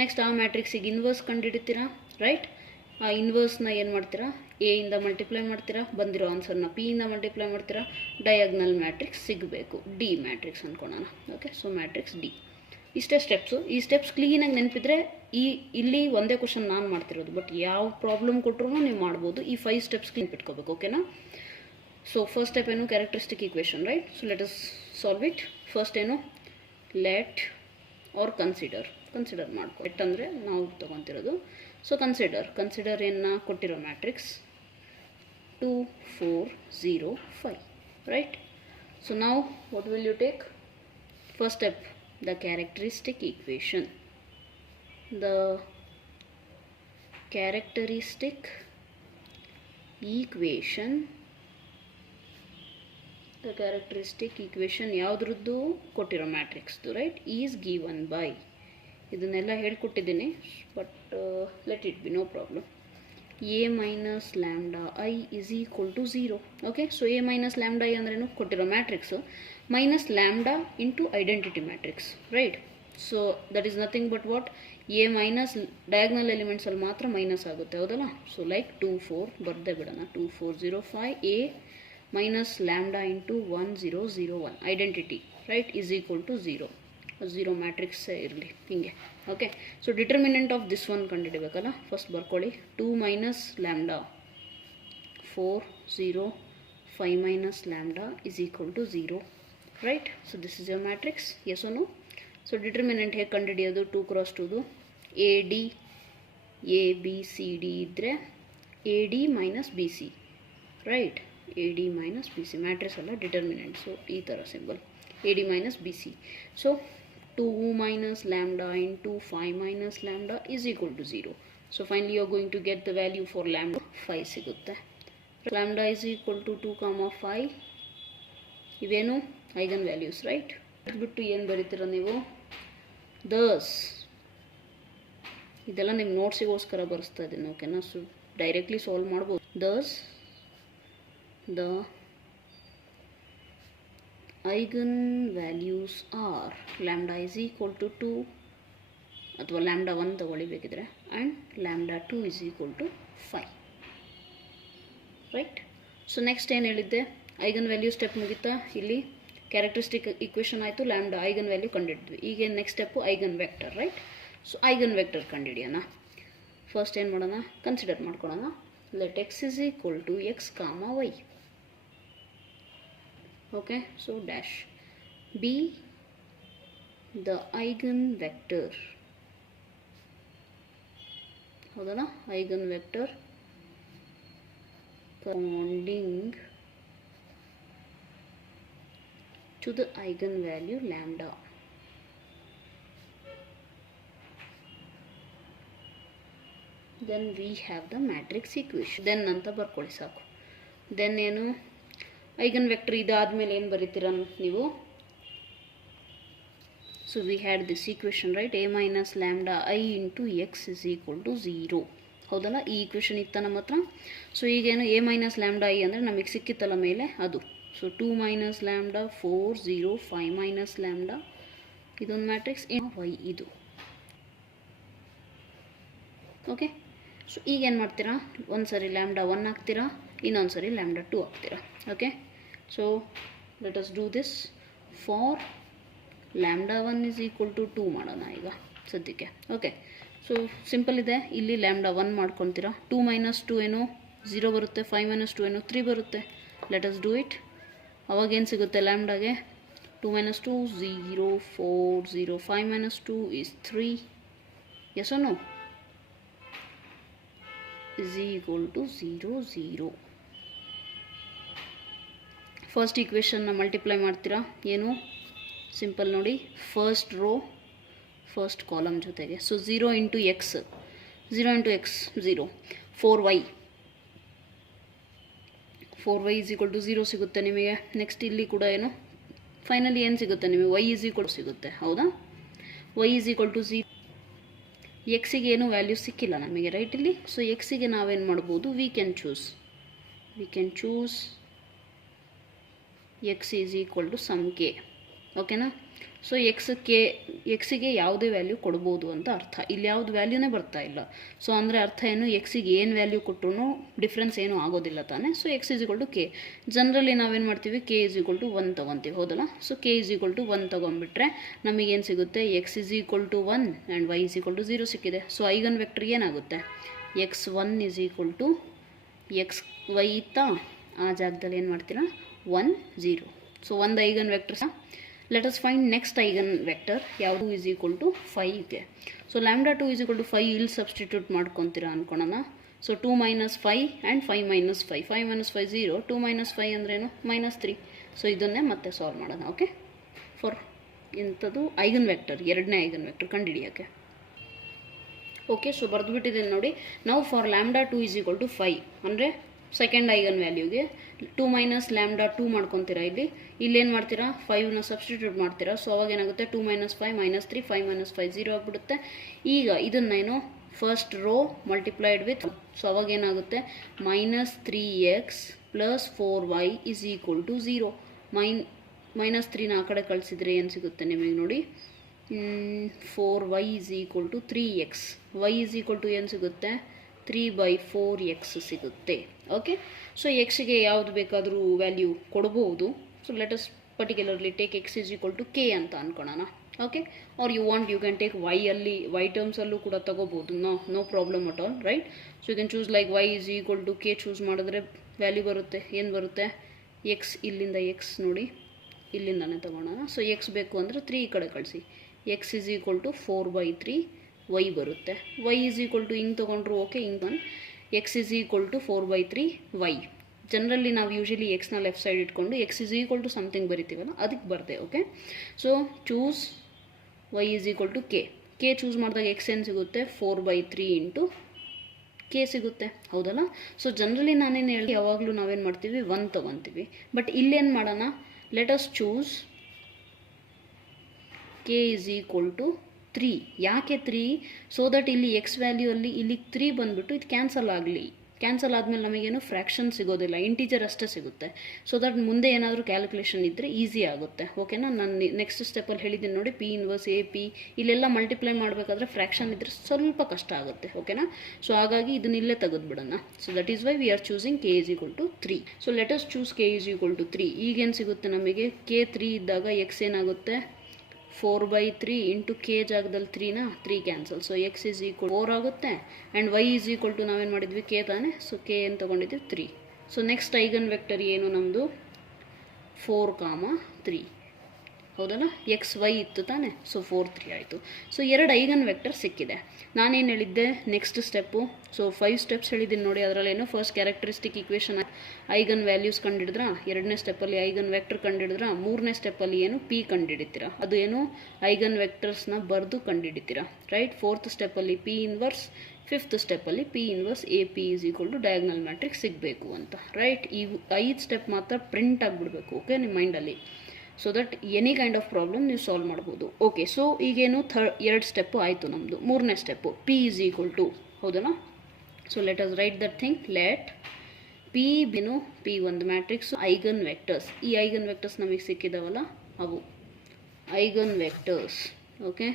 ನೆಕ್ಸ್ಟ್ ಆ ಮ್ಯಾಟ್ರಿಕ್ಸಿಗೆ ಇನ್ವರ್ಸ್ ಕಂಡುಹಿಡಿತೀರಾ, ರೈಟ್. ಆ ಇನ್ವರ್ಸ್ನ ಏನು ಮಾಡ್ತೀರಾ, ಎ ಇಂದ ಮಲ್ಟಿಪ್ಲೈ ಮಾಡ್ತೀರಾ, ಬಂದಿರೋ ಆನ್ಸರ್ನ ಪಿ ಇಂದ ಮಲ್ಟಿಪ್ಲೈ ಮಾಡ್ತೀರಾ. ಡಯಾಗ್ನಲ್ ಮ್ಯಾಟ್ರಿಕ್ಸ್ ಸಿಗಬೇಕು, ಡಿ ಮ್ಯಾಟ್ರಿಕ್ಸ್ ಅಂದ್ಕೊಳ್ಳೋಣ. Okay, so matrix D. ಇಷ್ಟೇ ಸ್ಟೆಪ್ಸು. ಈ ಸ್ಟೆಪ್ಸ್ ಕ್ಲೀನಾಗಿ ನೆನಪಿದ್ರೆ ಇಲ್ಲಿ ಒಂದೇ ಕ್ವಶನ್ ನಾನು ಮಾಡ್ತಿರೋದು, ಬಟ್ ಯಾವ ಪ್ರಾಬ್ಲಮ್ ಕೊಟ್ಟರು ನೀವು ಮಾಡ್ಬೋದು. ಈ 5 ಸ್ಟೆಪ್ಸ್ ನೆನಪಿಟ್ಕೋಬೇಕು. ಓಕೆನಾ. ಸೊ ಫಸ್ಟ್ ಸ್ಟೆಪ್ ಏನು, characteristic equation, right. So let us solve it. First ಏನು, ಲೆಟ್ ಆರ್ ಕನ್ಸಿಡರ್ ಮಾಡ್ಕೊ. ಲೆಟ್ ಅಂದರೆ ನಾವು ತೊಗೊತಿರೋದು. ಸೊ ಕನ್ಸಿಡರ್ ಏನು, ಕೊಟ್ಟಿರೋ ಮ್ಯಾಟ್ರಿಕ್ಸ್ 2 4 0 5, ರೈಟ್. ಸೊ ನಾವು what will you take, first step, the characteristic equation. The characteristic equation ಯಾವುದ್ರದ್ದು, ಕೊಟ್ಟಿರೋ ಮ್ಯಾಟ್ರಿಕ್ಸ್ದು, ರೈಟ್. ಈಸ್ ಗಿವನ್ ಬೈ, ಇದನ್ನೆಲ್ಲ ಹೇಳ್ಕೊಟ್ಟಿದ್ದೀನಿ, but let it be, no problem. a minus lambda I is equal to 0. Okay, so a minus lambda I ಅಂದ್ರೇನು ಕೊಟ್ಟಿರೋ matrix minus lambda into identity matrix, right? So that is nothing but what? A minus diagonal elements ಅಲ್ಲಿ ಮಾತ್ರ minus ಆಗುತ್ತೆ ಹೌದಲ್ಲ. So like 2 4 ಬರ್ದೇ ಬಿಡೋಣ. 2 4 0 5 a minus lambda into 1 0 0 1 identity, right, is equal to 0. 0 matrix ಇರಲಿ ಹಿಂಗೆ. Okay, so determinant of this one ಕಂಡುಹಿಡಬೇಕಲ್ಲ. First ಬರ್ಕೊಳ್ಳಿ. 2 minus lambda 4 0 5 minus lambda is equal to 0, right? So this is your matrix, yes or no? So determinant ಹೇಗೆ ಕಂಡುಹಿಡಿಯೋದು? 2 cross 2 AD ABCD ಇದ್ದರೆ AD minus BC, right? AD minus BC matrix ಅಲ್ಲ determinant. So ಈ ಥರ symbol AD minus BC. So 2 minus lambda into 5 minus lambda is equal to 0. So finally you are going to get the value for lambda 5 ಸಿಗುತ್ತೆ. Lambda is equal to 2 comma 5. ಇವೇನು eigen values, right? ಬಿಟ್ಟು ಏನು ಬರೀತೀರ ನೀವು? ದಸ್ ಇದೆಲ್ಲ ನಿಮ್ಮ ನೋಟ್ಸಿಗೋಸ್ಕರ ಬರೆಸ್ತಾ ಇದ್ದೀನಿ, ಓಕೆನಾ? So directly solve ಮಾಡ್ಬೋದು. Thus the eigen values are lambda is equal to 2 ಅಥವಾ ಲ್ಯಾಂಬ್ಡಾ 1 ತಗೊಳ್ಳಿ ಬೇಕಿದ್ರೆ, and lambda 2 is equal to 5, right? So next ಏನು ಹೇಳಿದ್ದೆ? ಐಗನ್ ವ್ಯಾಲ್ಯೂ ಸ್ಟೆಪ್ ಮುಗಿತಾ? ಇಲ್ಲಿ ಕ್ಯಾರೆಕ್ಟರಿಸ್ಟಿಕ್ ಈಕ್ವೇಷನ್ ಆಯಿತು, ಲ್ಯಾಂಬ್ಡಾ ಐಗನ್ ವ್ಯಾಲ್ಯೂ ಕಂಡುಹಿಡಿದ್ವಿ. ಈಗ next step eigen vector, right? So eigen vector ಕಂಡುಹಿಡಿಯೋಣ. ಫಸ್ಟ್ ಏನು ಮಾಡೋಣ? ಕನ್ಸಿಡರ್ ಮಾಡ್ಕೊಳ್ಳೋಣ. Let X is equal to X comma Y. Okay, so dash B the eigen vector, ಹೌದಲ್ಲ? Eigen vector corresponding to the eigenvalue lambda. Then we have the matrix equation. Then ಅಂತ ಬರ್ಕೊಳ್ಳಿ ಸಾಕು. Then ಏನು? Eigen vector ಇದಾದ್ಮೇಲೆ ಏನು ಬರೀತೀರ ನೀವು? So we had this equation, right? a minus lambda I into x is equal to 0. ಹೌದಲ್ಲ? ಈ equation ಇತ್ತ ನಮ್ಮ ಹತ್ರ. ಸೊ ಈಗೇನು a minus lambda I ಅಂದರೆ ನಮಗೆ ಸಿಕ್ಕಿತ್ತಲ್ಲ ಮೇಲೆ ಅದು. So 2 minus lambda 4 0 5 minus lambda ಇದೊಂದು ಮ್ಯಾಟ್ರಿಕ್ಸ್, y ಇದು. ಓಕೆ, ಸೊ ಈಗೇನು ಮಾಡ್ತೀರಾ? ಒಂದು ಸರಿ ಲ್ಯಾಂಬ್ಡಾ 1 ಹಾಕ್ತೀರಾ, ಇನ್ನೊಂದು ಸರಿ ಲ್ಯಾಂಬ್ಡಾ 2 ಹಾಕ್ತೀರಾ. Okay, so let us do this. For lambda 1 is equal to 2 ಮಾಡೋಣ ಈಗ ಸದ್ಯಕ್ಕೆ. ಓಕೆ, ಸೊ ಸಿಂಪಲ್ ಇದೆ. ಇಲ್ಲಿ ಲ್ಯಾಂಬ್ಡಾ 1 ಮಾಡ್ಕೊತೀರಾ. 2 minus 2 ಏನು? 0 ಬರುತ್ತೆ. 5 minus 2 ಏನು? 3 ಬರುತ್ತೆ. Let us do it. ಅವಾಗೇನು ಸಿಗುತ್ತೆ ಲ್ಯಾಂಬ್ಡಾಗೆ? 2 minus 2 0 4 0 5 minus 2 is 3. Yes or no? Is equal to 0 0. First ಈಕ್ವೇಷನ್ನ ಮಲ್ಟಿಪ್ಲೈ ಮಾಡ್ತೀರಾ. ಏನು? ಸಿಂಪಲ್ ನೋಡಿ, ಫಸ್ಟ್ ರೋ ಫಸ್ಟ್ ಕಾಲಮ್ ಜೊತೆಗೆ. So 0 into x, 0 into x 0, 4y is equal to 0 ಸಿಗುತ್ತೆ ನಿಮಗೆ. ನೆಕ್ಸ್ಟ್ ಇಲ್ಲಿ ಕೂಡ ಏನು ಫೈನಲಿ ಏನು ಸಿಗುತ್ತೆ ನಿಮಗೆ? y ಇಸ್ ಈಕ್ವಲ್ ಸಿಗುತ್ತೆ, ಹೌದಾ? y is equal to 0. ಎಕ್ಸಿಗೆ ಏನು ವ್ಯಾಲ್ಯೂ ಸಿಕ್ಕಿಲ್ಲ ನಮಗೆ, ರೈಟ್? ಇಲ್ಲಿ ಸೊ ಎಕ್ಸಿಗೆ ನಾವೇನು ಮಾಡ್ಬೋದು? We can choose x is equal to some k. ಓಕೆನಾ? ಸೊ ಎಕ್ಸಿಗೆ ಯಾವುದೇ ವ್ಯಾಲ್ಯೂ ಕೊಡ್ಬೋದು ಅಂತ ಅರ್ಥ. ಇಲ್ಲಿ ಯಾವುದು ವ್ಯಾಲ್ಯೂನೇ ಬರ್ತಾ ಇಲ್ಲ. ಸೊ ಅಂದರೆ ಅರ್ಥ ಏನು? ಎಕ್ಸಿಗೆ ಏನು ವ್ಯಾಲ್ಯೂ ಕೊಟ್ಟರು ಡಿಫ್ರೆನ್ಸ್ ಏನೂ ಆಗೋದಿಲ್ಲ ತಾನೆ. So x is equal to k. Generally ನಾವೇನು ಮಾಡ್ತೀವಿ? ಕೆ ಇಸ್ ಈಕ್ವಲ್ ಟು 1 ತೊಗೊತೀವಿ, ಹೌದಲ್ಲ? So k is equal to 1 ತೊಗೊಂಡ್ಬಿಟ್ರೆ ನಮಗೇನು ಸಿಗುತ್ತೆ? X is equal to 1 and y is equal to 0 ಸಿಕ್ಕಿದೆ. ಸೊ ಐಗನ್ ವೆಕ್ಟರ್ ಏನಾಗುತ್ತೆ? x1 is equal to x y ಇತ್ತಾ? ಆ ಜಾಗದಲ್ಲಿ ಏನು ಮಾಡ್ತೀರಾ? 1 0. ಸೊ ಒಂದು eigen vector. Let us find next eigen vector ಯಾವುದು? ಇಸ್ ಈಕ್ವಲ್ ಟು 5ಗೆ. So lambda 2 is equal to 5 ಇಲ್ಲಿ ಸಬ್ಸ್ಟಿಟ್ಯೂಟ್ ಮಾಡ್ಕೊತೀರಾ ಅನ್ಕೊಳ್ಳೋಣ. So 2 minus 5 and 5 minus 5. 5 minus 5 0, 2 minus 5 ಅಂದ್ರೇನು? -3. ಸೊ ಇದನ್ನೇ ಮತ್ತೆ ಸಾಲ್ವ್ ಮಾಡೋಣ. ಓಕೆ, ಫಾರ್ ಇಂಥದ್ದು ಐಗನ್ ವೆಕ್ಟರ್, ಎರಡನೇ ಐಗನ್ ವೆಕ್ಟರ್ ಕಂಡುಹಿಡಿಯೋಕ್ಕೆ. ಓಕೆ, ಸೊ ಬರೆದುಬಿಟ್ಟಿದ್ದೀನಿ ನೋಡಿ. ನಾವು for lambda 2 is equal to 5 ಅಂದರೆ ಸೆಕೆಂಡ್ ಐಗನ್ ವ್ಯಾಲ್ಯೂಗೆ 2 minus lambda 2 ಮಾಡ್ಕೊತೀರಾ. ಇಲ್ಲೇನು ಮಾಡ್ತೀರಾ? 5ನ ಸಬ್ಸ್ಟಿಟ್ಯೂಟ್ ಮಾಡ್ತೀರಾ. ಸೊ ಅವಾಗ ಏನಾಗುತ್ತೆ? 2 minus 5 -3, 5 minus 5 0 ಆಗಿಬಿಡುತ್ತೆ. ಈಗ ಇದನ್ನೇನು first row multiplied with, so ಅವಾಗ ಏನಾಗುತ್ತೆ -3x + 4y = 0. -3ನ ಆ ಕಡೆ ಕಳಿಸಿದ್ರೆ ಏನು ಸಿಗುತ್ತೆ ನಿಮಗೆ ನೋಡಿ, 4y = 3x, y ಏನು ಸಿಗುತ್ತೆ 3/4x ಸಿಗುತ್ತೆ. ಓಕೆ, ಸೊ ಎಕ್ಸ್ಗೆ ಯಾವುದು ಬೇಕಾದರೂ ವ್ಯಾಲ್ಯೂ ಕೊಡ್ಬೋದು. So let us particularly take x = k ಅಂತ ಅನ್ಕೊಳ್ಳೋಣ. Okay, are you can take y ಟರ್ಮ್ಸಲ್ಲೂ ಕೂಡ ತಗೋಬೋದು. No problem at all, right? So you can choose like y = k choose ಮಾಡಿದ್ರೆ ವ್ಯಾಲ್ಯೂ ಬರುತ್ತೆ. ಏನು ಬರುತ್ತೆ, x ಇಲ್ಲಿಂದ x ನೋಡಿ, ಇಲ್ಲಿಂದಾನೆ ತಗೊಳ್ಳೋಣ. ಸೊ x ಬೇಕು ಅಂದರೆ 3 ಈ ಕಡೆ ಕಳಿಸಿ, x = 4/3 y ಬರುತ್ತೆ. y ಹಿಂಗೆ ತೊಗೊಂಡ್ರು ಓಕೆ, ಹಿಂಗೆ x = 4/3 y. ಜನರಲಿ ನಾವು ಯೂಶಲಿ ಎಕ್ಸ್ನ ಲೆಫ್ಟ್ ಸೈಡ್ ಇಟ್ಕೊಂಡು x = ಸಮಥಿಂಗ್ ಬರಿತೀವಲ್ಲ, ಅದಕ್ಕೆ ಬರ್ದೆ. Okay, so choose y = k choose ಮಾಡಿದಾಗ x ಏನು ಸಿಗುತ್ತೆ 4/3 × k ಸಿಗುತ್ತೆ, ಹೌದಲ್ಲ? ಸೊ ಜನರಲಿ ನಾನೇನು ಹೇಳಿ ಯಾವಾಗಲೂ ನಾವೇನು ಮಾಡ್ತೀವಿ 1 ತೊಗೊತೀವಿ. ಬಟ್ ಇಲ್ಲೇನು ಮಾಡೋಣ, ಲೆಟ್ ಅಸ್ ಚೂಸ್ k = 3. ಯಾಕೆ 3? ಸೊ ದಟ್ ಇಲ್ಲಿ ಎಕ್ಸ್ ವ್ಯಾಲ್ಯೂ ಅಲ್ಲಿ ಇಲ್ಲಿ 3 ಬಂದುಬಿಟ್ಟು ಇದು ಕ್ಯಾನ್ಸಲ್ ಆದಮೇಲೆ ನಮಗೇನು ಫ್ರ್ಯಾಕ್ಷನ್ ಸಿಗೋದಿಲ್ಲ, ಇಂಟೀಜರ್ ಅಷ್ಟೇ ಸಿಗುತ್ತೆ. ಸೊ ದಟ್ ಮುಂದೆ ಏನಾದರೂ ಕ್ಯಾಲ್ಕುಲೇಷನ್ ಇದ್ದರೆ ಈಸಿ ಆಗುತ್ತೆ. ಓಕೆನಾ? ನಾನು ನೆಕ್ಸ್ಟ್ ಸ್ಟೆಪ್ಪಲ್ಲಿ ಹೇಳಿದ್ದೀನಿ ನೋಡಿ, P ಇನ್ವರ್ಸ್ AP ಇಲ್ಲೆಲ್ಲ ಮಲ್ಟಿಪ್ಲೈ ಮಾಡಬೇಕಾದ್ರೆ ಫ್ರ್ಯಾಕ್ಷನ್ ಇದ್ದರೆ ಸ್ವಲ್ಪ ಕಷ್ಟ ಆಗುತ್ತೆ. ಓಕೆನಾ? ಸೊ ಹಾಗಾಗಿ ಇದನ್ನ ಇಲ್ಲೇ ತೆಗೆದುಬಿಡೋಣ. So that is why we are choosing k = 3. So let us choose k = 3. ಈಗೇನು ಸಿಗುತ್ತೆ ನಮಗೆ, k 3 ಇದ್ದಾಗ x ಏನಾಗುತ್ತೆ 4/3 × k ಜಾಗದಲ್ಲಿ 3 ಕ್ಯಾನ್ಸಲ್. ಸೊ x = 4 ಆಗುತ್ತೆ. ಆ್ಯಂಡ್ y = ನಾವೇನು ಮಾಡಿದ್ವಿ k ತಾನೆ, ಸೊ k ಏನು ತೊಗೊಂಡಿದ್ವಿ 3. ಸೊ ನೆಕ್ಸ್ಟ್ ಐಗನ್ ವೆಕ್ಟರ್ ಏನು ನಮ್ಮದು 4, 3, ಹೌದಲ್ಲ? XY ಇತ್ತು ತಾನೆ, ಸೊ 4, 3 ಆಯಿತು. ಸೊ 2 ಐಗನ್ ವೆಕ್ಟರ್ ಸಿಕ್ಕಿದೆ. ನಾನೇನು ಹೇಳಿದ್ದೆ ನೆಕ್ಸ್ಟ್ ಸ್ಟೆಪ್ಪು, ಸೊ 5 ಸ್ಟೆಪ್ಸ್ ಹೇಳಿದ್ದೀನಿ ನೋಡಿ. ಅದರಲ್ಲೇನು first characteristic equation eigen values ಕಂಡಿಡಿದ್ರಾ, 2ನೇ ಸ್ಟೆಪ್ಪಲ್ಲಿ ಐಗನ್ ವೆಕ್ಟರ್ ಕಂಡಿಡಿದ್ರಾ, 3ನೇ ಸ್ಟೆಪ್ಪಲ್ಲಿ ಏನು P ಕಂಡಿಡಿತೀರಾ, ಅದು ಏನು ಐಗನ್ ವೆಕ್ಟರ್ಸ್ನ ಬರೆದು ಕಂಡಿಡಿತೀರಾ, ರೈಟ್? 4th ಸ್ಟೆಪ್ಪಲ್ಲಿ P ಇನ್ವರ್ಸ್, 5th ಸ್ಟೆಪ್ಪಲ್ಲಿ P inverse AP = diagonal matrix ಸಿಗಬೇಕು ಅಂತ, ರೈಟ್? ಈ 5 ಸ್ಟೆಪ್ ಮಾತ್ರ ಪ್ರಿಂಟ್ ಆಗಿಬಿಡ್ಬೇಕು, ಓಕೆ, ನಿಮ್ಮ ಮೈಂಡಲ್ಲಿ. So that any kind of problem ನೀವು ಸಾಲ್ವ್ ಮಾಡ್ಬೋದು. ಓಕೆ, ಸೊ ಈಗೇನು 2 ಸ್ಟೆಪ್ಪು ಆಯಿತು ನಮ್ಮದು. 3ನೇ ಸ್ಟೆಪ್ಪು P = ಹೌದಲ್ಲ? So let us write that thing. Let P ಬಿನು P ಒಂದು ಮ್ಯಾಟ್ರಿಕ್ಸ್ ಐಗನ್ ವೆಕ್ಟರ್ಸ್. ಈ ಐಗನ್ ವೆಕ್ಟರ್ಸ್ ನಮಗೆ ಸಿಕ್ಕಿದಾವಲ್ಲ, ಅವು eigen vectors. Okay,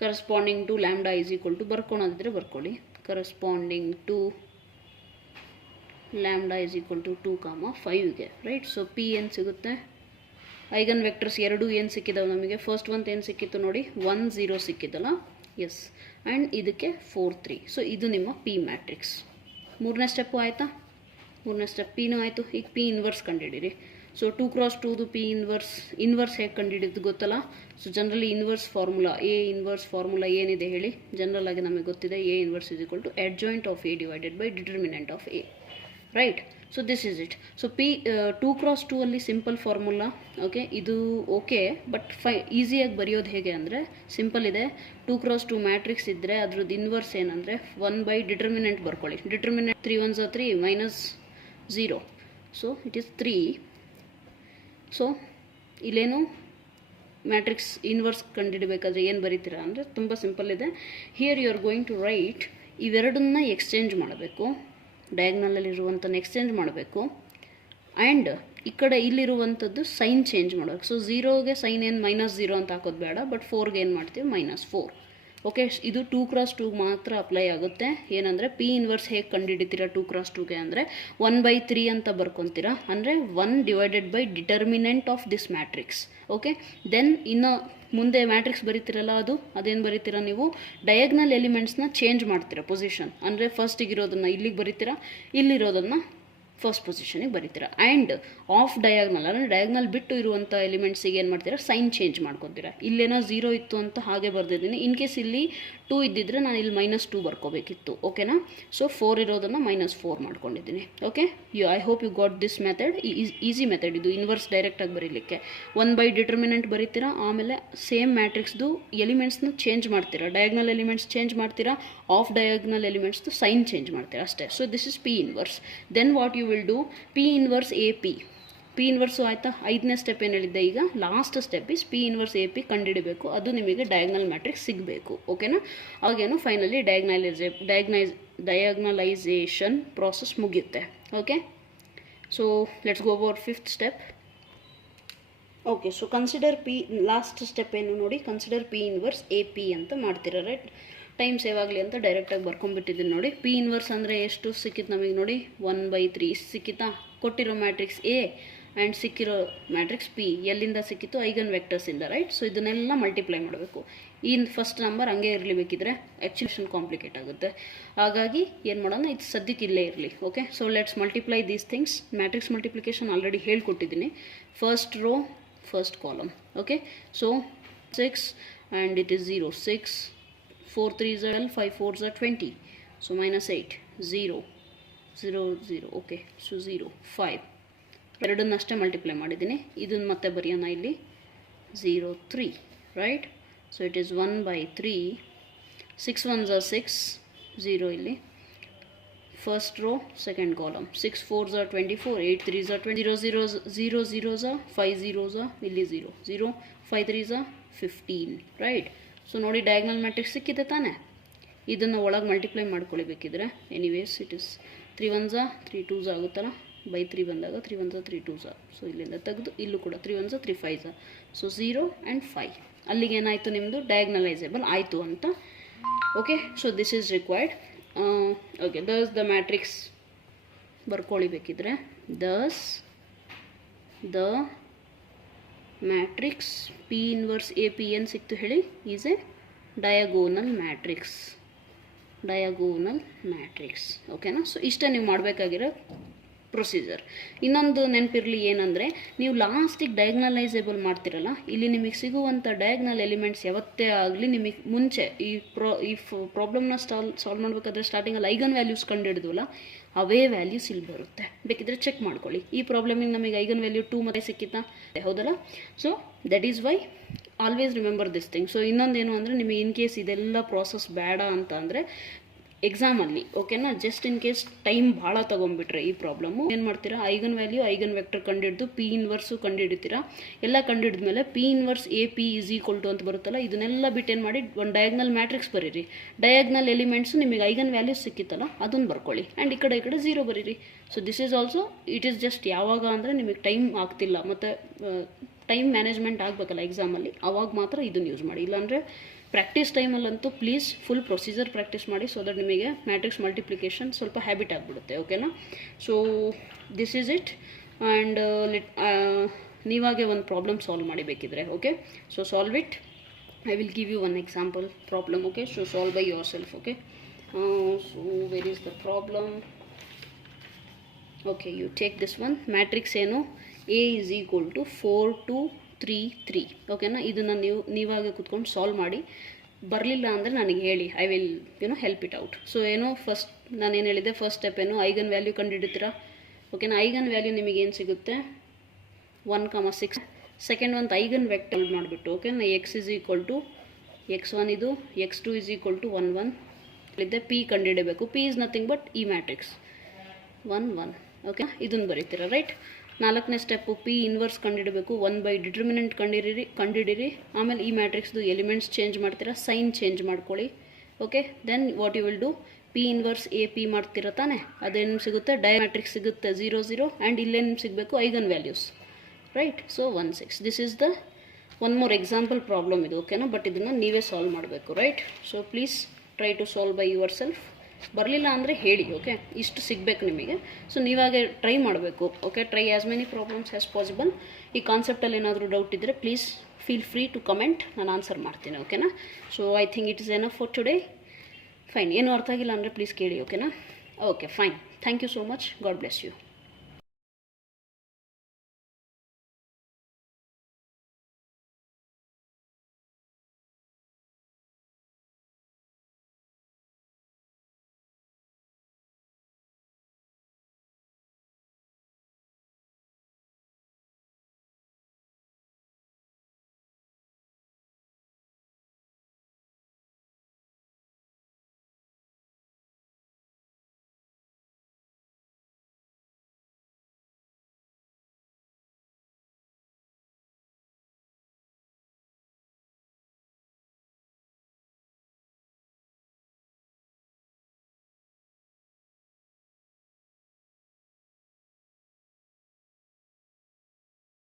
corresponding to lambda = ಬರ್ಕೊಳೋದಿದ್ರೆ ಬರ್ಕೊಳ್ಳಿ, ಕರೆಸ್ಪಾಂಡಿಂಗ್ ಟು ಲ್ಯಾಂಬ್ಡಾ = 2, 5ಗೆ, ರೈಟ್? ಸೊ P ಏನು ಸಿಗುತ್ತೆ, ಐಗನ್ ವೆಕ್ಟರ್ಸ್ 2 ಏನು ಸಿಕ್ಕಿದಾವೆ ನಮಗೆ. ಫಸ್ಟ್ ಒಂದು ಏನು ಸಿಕ್ಕಿತ್ತು ನೋಡಿ, 1 0 ಸಿಕ್ಕಿದ್ದಲ್ಲ, ಎಸ್. ಆ್ಯಂಡ್ ಇದಕ್ಕೆ 4 3. ಸೊ ಇದು ನಿಮ್ಮ P ಮ್ಯಾಟ್ರಿಕ್ಸ್. 3ನೇ ಸ್ಟೆಪ್ಪು ಆಯಿತಾ? 3ನೇ ಸ್ಟೆಪ್ Pನೂ ಆಯಿತು. ಈಗ P ಇನ್ವರ್ಸ್ ಕಂಡುಹಿಡಿರಿ. ಸೊ 2 × 2ದು P ಇನ್ವರ್ಸ್ ಹೇಗೆ ಕಂಡುಹಿಡಿದು ಗೊತ್ತಲ್ಲ? So generally inverse formula, A inverse formula ಏನಿದೆ ಹೇಳಿ? ಜನರಲ್ ಆಗಿ ನಮಗೆ ಗೊತ್ತಿದೆ, A inverse = adjoint of A / determinant of A, right? So this is it. So 2 × 2 ಅಲ್ಲಿ ಸಿಂಪಲ್ ಫಾರ್ಮುಲಾ. ಓಕೆ, ಇದು ಓಕೆ, ಬಟ್ ಈಸಿಯಾಗಿ ಬರೆಯೋದು ಹೇಗೆ ಅಂದರೆ ಸಿಂಪಲ್ ಇದೆ. 2 × 2 ಮ್ಯಾಟ್ರಿಕ್ಸ್ ಇದ್ದರೆ ಅದ್ರದ್ದು ಇನ್ವರ್ಸ್ ಏನಂದರೆ 1/ಡಿಟರ್ಮಿನೆಂಟ್ ಬರ್ಕೊಳ್ಳಿ. Determinant 3 1 3 -0, so it is 3. So ಇಲ್ಲೇನು ಮ್ಯಾಟ್ರಿಕ್ಸ್ ಇನ್ವರ್ಸ್ ಕಂಡುಹಿಡಬೇಕಾದ್ರೆ ಏನು ಬರೀತೀರಾ ಅಂದರೆ ತುಂಬ ಸಿಂಪಲ್ ಇದೆ. Here you are going to write, ಇವೆರಡನ್ನ ಎಕ್ಸ್ಚೇಂಜ್ ಮಾಡಬೇಕು, ಡಯಾಗ್ನಲಲ್ಲಿರುವಂಥ ಎಕ್ಸ್ಚೇಂಜ್ ಮಾಡಬೇಕು. ಆ್ಯಂಡ್ ಈ ಕಡೆ ಇಲ್ಲಿರುವಂಥದ್ದು ಸೈನ್ ಚೇಂಜ್ ಮಾಡಬೇಕು. ಸೊ 0ಗೆ ಸೈನ್ ಏನು -0 ಅಂತ ಹಾಕೋದು ಬೇಡ, ಬಟ್ 4ಗೆ ಏನು ಮಾಡ್ತೀವಿ -4. ಓಕೆ, ಇದು 2 × 2 ಮಾತ್ರ ಅಪ್ಲೈ ಆಗುತ್ತೆ. ಏನಂದರೆ P ಇನ್ವರ್ಸ್ ಹೇಗೆ ಕಂಡುಹಿಡಿತೀರಾ 2 × 2ಗೆ ಅಂದರೆ 1/3 ಅಂತ ಬರ್ಕೊತೀರಾ, ಅಂದರೆ 1 / determinant of this matrix. Okay, then ಇನ್ನು ಮುಂದೆ ಮ್ಯಾಟ್ರಿಕ್ಸ್ ಬರೀತಿರಲ್ಲ, ಅದೇನು ಬರೀತೀರಾ ನೀವು, ಡಯಾಗ್ನಲ್ ಎಲಿಮೆಂಟ್ಸ್ನ ಚೇಂಜ್ ಮಾಡ್ತೀರಾ ಪೊಸಿಷನ್. ಅಂದರೆ ಫಸ್ಟಿಗಿರೋದನ್ನು ಇಲ್ಲಿಗೆ ಬರೀತೀರಾ, ಇಲ್ಲಿರೋದನ್ನು ಫಸ್ಟ್ ಪೊಸಿಷನಿಗೆ ಬರೀತೀರಾ. ಆ್ಯಂಡ್ ಆಫ್ ಡಯಾಗ್ನಲ್ ಅಂದರೆ ಡಯಾಗ್ನಲ್ ಬಿಟ್ಟು ಇರುವಂಥ ಎಲಿಮೆಂಟ್ಸಿಗೆ ಏನು ಮಾಡ್ತೀರಾ, ಸೈನ್ ಚೇಂಜ್ ಮಾಡ್ಕೊತೀರಾ. ಇಲ್ಲೇನೋ 0 ಇತ್ತು ಅಂತ ಹಾಗೆ ಬರ್ದಿದ್ದೀನಿ. ಇನ್ ಕೇಸ್ ಇಲ್ಲಿ 2 ಇದ್ದಿದ್ರೆ ನಾನು ಇಲ್ಲಿ -2 ಬರ್ಕೋಬೇಕಿತ್ತು. ಓಕೆನಾ? ಸೊ 4 ಇರೋದನ್ನು -4 ಮಾಡ್ಕೊಂಡಿದ್ದೀನಿ. Okay, I hope you got this method. Easy method ಇದು, ಇನ್ವರ್ಸ್ ಡೈರೆಕ್ಟಾಗಿ ಬರೀಲಿಕ್ಕೆ. 1/ಡಿಟರ್ಮಿನೆಂಟ್ ಬರೀತೀರಾ, ಆಮೇಲೆ ಸೇಮ್ ಮ್ಯಾಟ್ರಿಕ್ಸ್ದು ಎಲಿಮೆಂಟ್ಸ್ನ ಚೇಂಜ್ ಮಾಡ್ತೀರಾ, ಡಯಾಗ್ನಲ್ ಎಲಿಮೆಂಟ್ಸ್ ಚೇಂಜ್ ಮಾಡ್ತೀರಾ, ಆಫ್ ಡಯಾಗ್ನಲ್ ಎಲಿಮೆಂಟ್ಸ್ದು ಸೈನ್ ಚೇಂಜ್ ಮಾಡ್ತೀರಾ ಅಷ್ಟೇ. So this is P inverse. Then what you will do, P inverse AP. P inverse ಆಯಿತಾ. 5ನೇ ಸ್ಟೆಪ್ ಏನು ಹೇಳಿದ್ದೆ ಈಗ, last step is P inverse A P ಕಂಡುಹಿಡಬೇಕು, ಅದು ನಿಮಗೆ ಡಯಾಗ್ನಲ್ ಮ್ಯಾಟ್ರಿಕ್ಸ್ ಸಿಗಬೇಕು. ಓಕೆನಾ. ಅವಾಗೇನು ಫೈನಲಿ ಡಯಾಗ್ನಲೈಸೇಷನ್ ಪ್ರಾಸೆಸ್ ಮುಗಿಯುತ್ತೆ. Okay, so let's go over 5th step. Okay, so consider P, last step ಏನು ನೋಡಿ, consider P inverse A P ಅಂತ ಮಾಡ್ತೀರಾ, ರೈಟ್. ಟೈಮ್ ಸೇವ್ ಆಗಲಿ ಅಂತ ಡೈರೆಕ್ಟಾಗಿ ಬರ್ಕೊಂಡ್ಬಿಟ್ಟಿದ್ದೀನಿ ನೋಡಿ. ಪಿ ಇನ್ವರ್ಸ್ ಅಂದರೆ ಎಷ್ಟು ಸಿಕ್ಕಿತ್ತು ನಮಗೆ ನೋಡಿ, 1/3 ಸಿಕ್ಕಿತಾ. ಕೊಟ್ಟಿರೋ ಮ್ಯಾಟ್ರಿಕ್ಸ್ ಎ ಆ್ಯಂಡ್ ಸಿಕ್ಕಿರೋ ಮ್ಯಾಟ್ರಿಕ್ಸ್ ಪಿ ಎಲ್ಲಿಂದ ಸಿಕ್ಕಿತ್ತು, ಐಗನ್ ವೆಕ್ಟರ್ಸಿಂದ, ರೈಟ್. ಸೊ ಇದನ್ನೆಲ್ಲ ಮಲ್ಟಿಪ್ಲೈ ಮಾಡಬೇಕು. ಈ ಫಸ್ಟ್ ನಂಬರ್ ಹಂಗೆ ಇರಲಿ, ಬೇಕಿದ್ರೆ ಆ್ಯಕ್ಚುಲೇಷನ್ ಕಾಂಪ್ಲಿಕೇಟ್ ಆಗುತ್ತೆ. ಹಾಗಾಗಿ ಏನು ಮಾಡೋಣ, ಇದು ಸದ್ಯಕ್ಕೆ ಇಲ್ಲೇ ಇರಲಿ. Okay, so let's multiply these things. Matrix multiplication already ಹೇಳ್ಕೊಟ್ಟಿದ್ದೀನಿ. First row, first column. Okay, so 6 and it is 0, 6, 4 3s are 12, 5 4s are 20, so -8, 0 0 0. Okay, so 0 5 ಎರಡನ್ನಷ್ಟೇ multiply ಮಾಡಿದ್ದೀನಿ. ಇದನ್ನು ಮತ್ತೆ ಬರೆಯೋಣ ಇಲ್ಲಿ, 0 3, right. So it is 1/3, 6 1s are 6, 0 ಇಲ್ಲಿ first row, second column. 6 4s are 24, 8 3s are 20, 0 0s are 5 0s are ಇಲ್ಲಿ 0 0, 5 3s are 15, right. So ನೋಡಿ diagonal matrix ಸಿಕ್ಕಿದೆ ತಾನೆ. ಇದನ್ನು ಒಳಗೆ ಮಲ್ಟಿಪ್ಲೈ ಮಾಡ್ಕೊಳ್ಬೇಕಿದ್ರೆ, anyways it is 3 1s are 3 2s ಆಗುತ್ತಲ್ಲ, by 3 ಬಂದಾಗ 3 1s are 3 2s. ಸೊ ಇಲ್ಲಿಂದ ತೆಗೆದು ಇಲ್ಲೂ ಕೂಡ 3 1s are 3 5s. So 0 and 5 ಅಲ್ಲಿಗೆ ಏನಾಯಿತು, ನಿಮ್ಮದು ಡಯಾಗ್ನಲೈಸೇಬಲ್ ಆಯಿತು ಅಂತ. Okay, so this is required. Okay, thus the matrix ಬರ್ಕೊಳಿಬೇಕಿದ್ರೆ, thus the matrix P inverse A P ಏನು ಸಿಕ್ತು ಹೇಳಿ, is a diagonal matrix. Diagonal matrix. ಓಕೆನಾ. ಸೊ ಇಷ್ಟೇ ನೀವು ಮಾಡಬೇಕಾಗಿರೋ ಪ್ರೊಸೀಜರ್. ಇನ್ನೊಂದು ನೆನಪಿರಲಿ ಏನಂದರೆ, ನೀವು ಲಾಸ್ಟಿಗೆ ಡಯಾಗ್ನಲೈಸೇಬಲ್ ಮಾಡ್ತಿರಲ್ಲ, ಇಲ್ಲಿ ನಿಮಗೆ ಸಿಗುವಂಥ ಡಯಾಗ್ನಲ್ ಎಲಿಮೆಂಟ್ಸ್ ಯಾವತ್ತೇ ಆಗಲಿ ನಿಮಗೆ ಮುಂಚೆ ಈ ಪ್ರಾಬ್ಲಮ್ನ ಸಾಲ್ವ್ ಮಾಡಬೇಕಾದ್ರೆ ಸ್ಟಾರ್ಟಿಂಗಲ್ಲಿ ಐಗನ್ ವ್ಯಾಲ್ಯೂಸ್ ಕಂಡುಹಿಡಿದ್ವಲ್ಲ, ಅವೇ ವ್ಯಾಲ್ಯೂಸ್ ಇಲ್ಲಿ ಬರುತ್ತೆ. ಬೇಕಿದ್ರೆ ಚೆಕ್ ಮಾಡ್ಕೊಳ್ಳಿ. ಈ ಪ್ರಾಬ್ಲಮಿಗೆ ನಮಗೆ ಐಗನ್ ವ್ಯಾಲ್ಯೂ 2 ಮತ್ತೆ ಸಿಕ್ಕಿತ್ತಾ, ಹೌದಲ್ಲ. So that is why always remember this thing. So ಇನ್ನೊಂದೇನು ಅಂದರೆ, ನಿಮಗೆ ಇನ್ ಕೇಸ್ ಇದೆಲ್ಲ ಪ್ರಾಸೆಸ್ ಬೇಡ ಅಂತ ಅಂದರೆ ಎಕ್ಸಾಮಲ್ಲಿ, ಓಕೆನಾ, ಜಸ್ಟ್ ಇನ್ ಕೇಸ್ ಟೈಮ್ ಭಾಳ ತೊಗೊಂಡ್ಬಿಟ್ರೆ ಈ ಪ್ರಾಬ್ಲಮ್ಮು ಏನು ಮಾಡ್ತೀರಾ, ಐಗನ್ ವ್ಯಾಲ್ಯೂ ಐಗನ್ ವೆಕ್ಟರ್ ಕಂಡುಹಿಡಿದು ಪಿ ಇನ್ವರ್ಸು ಕಂಡುಹಿಡಿತೀರಾ. ಎಲ್ಲ ಕಂಡುಹಿಡಿದ್ಮೇಲೆ P inverse A P is equal to ಅಂತ ಬರುತ್ತಲ್ಲ, ಇದನ್ನೆಲ್ಲ ಬಿಟ್ಟು ಏನು ಮಾಡಿ ಒಂದು ಡಯಾಗ್ನಲ್ ಮ್ಯಾಟ್ರಿಕ್ಸ್ ಬರೀರಿ. ಡಯಾಗ್ನಲ್ ಎಲಿಮೆಂಟ್ಸು ನಿಮಗೆ ಐಗನ್ ವ್ಯಾಲ್ಯೂಸ್ ಸಿಕ್ಕಿತ್ತಲ್ಲ, ಅದನ್ನು ಬರ್ಕೊಳ್ಳಿ. ಆ್ಯಂಡ್ ಈ ಕಡೆ 0 ಬರೀರಿ. So this is also, it is just ಯಾವಾಗ ಅಂದರೆ ನಿಮಗೆ ಟೈಮ್ ಆಗ್ತಿಲ್ಲ ಮತ್ತು ಟೈಮ್ ಮ್ಯಾನೇಜ್ಮೆಂಟ್ ಆಗಬೇಕಲ್ಲ ಎಕ್ಸಾಮಲ್ಲಿ, ಅವಾಗ ಮಾತ್ರ ಇದನ್ನು ಯೂಸ್ ಮಾಡಿ. ಇಲ್ಲಾಂದರೆ ಪ್ರಾಕ್ಟೀಸ್ ಟೈಮಲ್ಲಂತೂ ಪ್ಲೀಸ್ ಫುಲ್ ಪ್ರೊಸೀಜರ್ ಪ್ರಾಕ್ಟೀಸ್ ಮಾಡಿ, ಸೊ ದಟ್ ನಿಮಗೆ ಮ್ಯಾಟ್ರಿಕ್ಸ್ ಮಲ್ಟಿಪ್ಲಿಕೇಶನ್ ಸ್ವಲ್ಪ ಹ್ಯಾಬಿಟ್ ಆಗಿಬಿಡುತ್ತೆ. ಓಕೆನಾ. So this is it. And ನೀವಾಗೆ ಒಂದು ಪ್ರಾಬ್ಲಮ್ ಸಾಲ್ವ್ ಮಾಡಿಬೇಕಿದ್ರೆ, okay, so solve it. I will give you one example problem. Okay, so solve by yourself. Okay, so where is the problem. Okay, you take this one. Matrix ಏನು, A is equal to 4 2 3 3. ಓಕೆನಾ. ಇದನ್ನು ನೀವಾಗೆ ಕೂತ್ಕೊಂಡು solve ಮಾಡಿ. ಬರಲಿಲ್ಲ ಅಂದರೆ ನನಗೆ ಹೇಳಿ, I will help it out. So ಏನೋ ಫಸ್ಟ್ ನಾನೇನು ಹೇಳಿದೆ, ಫಸ್ಟ್ ಸ್ಟೆಪ್ ಏನು, ಐಗನ್ ವ್ಯಾಲ್ಯೂ ಕಂಡುಹಿಡಿತೀರಾ. ಓಕೆನಾ. ಐಗನ್ ವ್ಯಾಲ್ಯೂ ನಿಮಗೇನು ಸಿಗುತ್ತೆ, 1 6. ಸೆಕೆಂಡ್ ಒಂದು ಐಗನ್ ವೆಕ್ಟರ್ ಮಾಡಿಬಿಟ್ಟು, ಓಕೆನಾ, X is equal to x1 ಇದು, x2 ಈಸ್ ಈಕ್ವಲ್ ಟು 1 1 ಇಲ್ಲಿದೆ. ಪಿ ಕಂಡುಹಿಡಬೇಕು. ಪಿ ಈಸ್ ನಥಿಂಗ್ ಬಟ್ ಈ ಮ್ಯಾಟ್ರಿಕ್ಸ್ 1 1. ಓಕೆ, ಇದನ್ನು ಬರೀತೀರಾ, ರೈಟ್. 4ನೇ ಸ್ಟೆಪ್ಪು ಪಿ ಇನ್ವರ್ಸ್ ಕಂಡುಹಿಡಬೇಕು. 1 ಡಿಟರ್ಮಿನೆಂಟ್ ಕಂಡುಹಿಡಿರಿ. ಆಮೇಲೆ ಈ ಮ್ಯಾಟ್ರಿಕ್ಸ್ದು ಎಲಿಮೆಂಟ್ಸ್ ಚೇಂಜ್ ಮಾಡ್ತೀರಾ, ಸೈನ್ ಚೇಂಜ್ ಮಾಡ್ಕೊಳ್ಳಿ. Okay, then what you will do, P inverse A P ಮಾಡ್ತೀರಾ ತಾನೆ, ಅದೇನು ಸಿಗುತ್ತೆ, ಮ್ಯಾಟ್ರಿಕ್ಸ್ ಸಿಗುತ್ತೆ 0 0. ಆ್ಯಂಡ್ ಇಲ್ಲೇನು ಸಿಗಬೇಕು, eigen values, right. So 1 6. This is the one more example problem ಇದು. ಓಕೆನಾ. ಬಟ್ ಇದನ್ನು ನೀವೇ ಸಾಲ್ವ್ ಮಾಡಬೇಕು, right. So please try to solve by yourself. ಬರಲಿಲ್ಲ ಅಂದರೆ ಹೇಳಿ. ಓಕೆ, ಇಷ್ಟು ಸಿಗಬೇಕು ನಿಮಗೆ. ಸೊ ನೀವಾಗೆ ಟ್ರೈ ಮಾಡಬೇಕು. Okay, try as many problems as possible. ಈ ಕಾನ್ಸೆಪ್ಟಲ್ಲಿ ಏನಾದರೂ ಡೌಟ್ ಇದ್ದರೆ please feel free to comment, ನಾನು ಆನ್ಸರ್ ಮಾಡ್ತೀನಿ. ಓಕೆನಾ. So I think it is enough for today. Fine. ಏನೂ ಅರ್ಥ ಆಗಿಲ್ಲ ಅಂದರೆ ಪ್ಲೀಸ್ ಕೇಳಿ. ಓಕೆನಾ. Okay, fine. Thank you so much. God bless you.